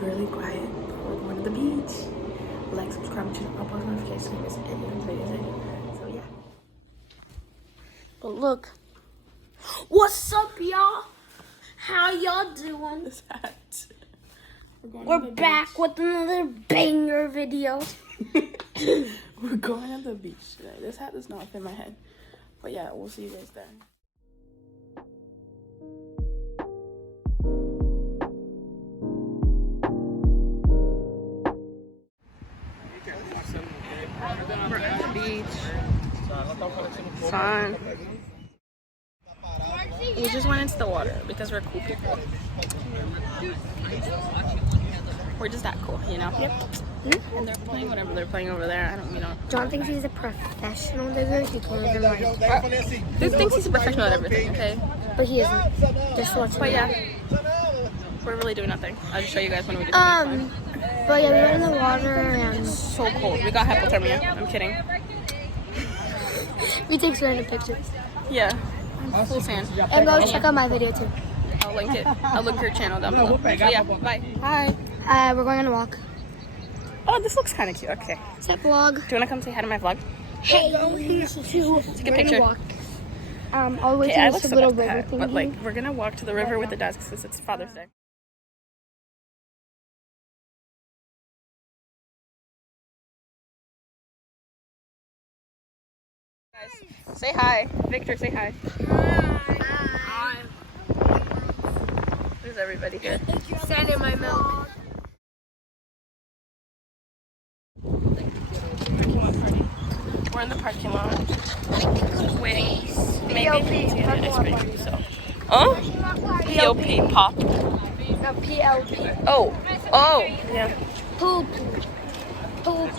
really quiet. We're going to the beach. Like, subscribe to the post notifications so you miss any of the videos I do. So yeah. But look. What's up, y'all? How y'all doing? We're back with another banger video. We're going to the beach today. This hat does not fit my head. But yeah, we'll see you guys there. We're at the beach. Fun. We just went into the water because we're cool people. We're just that cool, you know? Yep. Mm-hmm. And they're playing whatever they're playing over there. I don't, you know. John thinks he's a professional digger. He can't even like. He thinks he's a professional at everything, okay? But he isn't. Just watching. But yeah, we're really doing nothing. I'll just show you guys when we do something fun. But yeah, we went in the water and so cold. We got hypothermia. I'm kidding. We take random pictures. Yeah. Full sand. And go check out my video too. I'll link it. I'll link your channel down below. So yeah, bye. Hi. We're going on a walk. Oh, this looks kind of cute. Okay. What's up, vlog? Do you want to come say hi to my vlog? Hey. Take a picture. All the way to this little river thing. But like, we're gonna walk to the river with the dads because it's Father's Day. Guys, say hi. Victor, say hi. Hi. There's everybody here. Sand in my mouth. We're in the parking lot. Just waiting. Maybe to get an ice cream. So. Oh? POP. Pop. No, PLP. Oh. Oh. Yeah. Poop. Poop.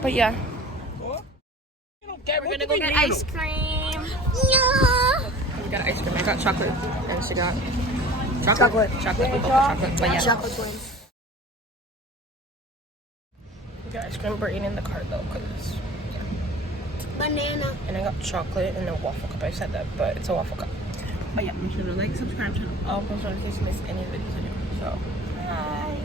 But yeah. We're gonna go get ice cream. Yeah. We got ice cream. I got chocolate. And she got chocolate. Chocolate. We both got chocolate. But yeah. Chocolate twins. We got ice cream. We're eating in the car though, cause banana. And I got chocolate and a waffle cup. I said that, but it's a waffle cup. But yeah, make sure to like, subscribe to all post notifications, miss any videos I do. So, bye.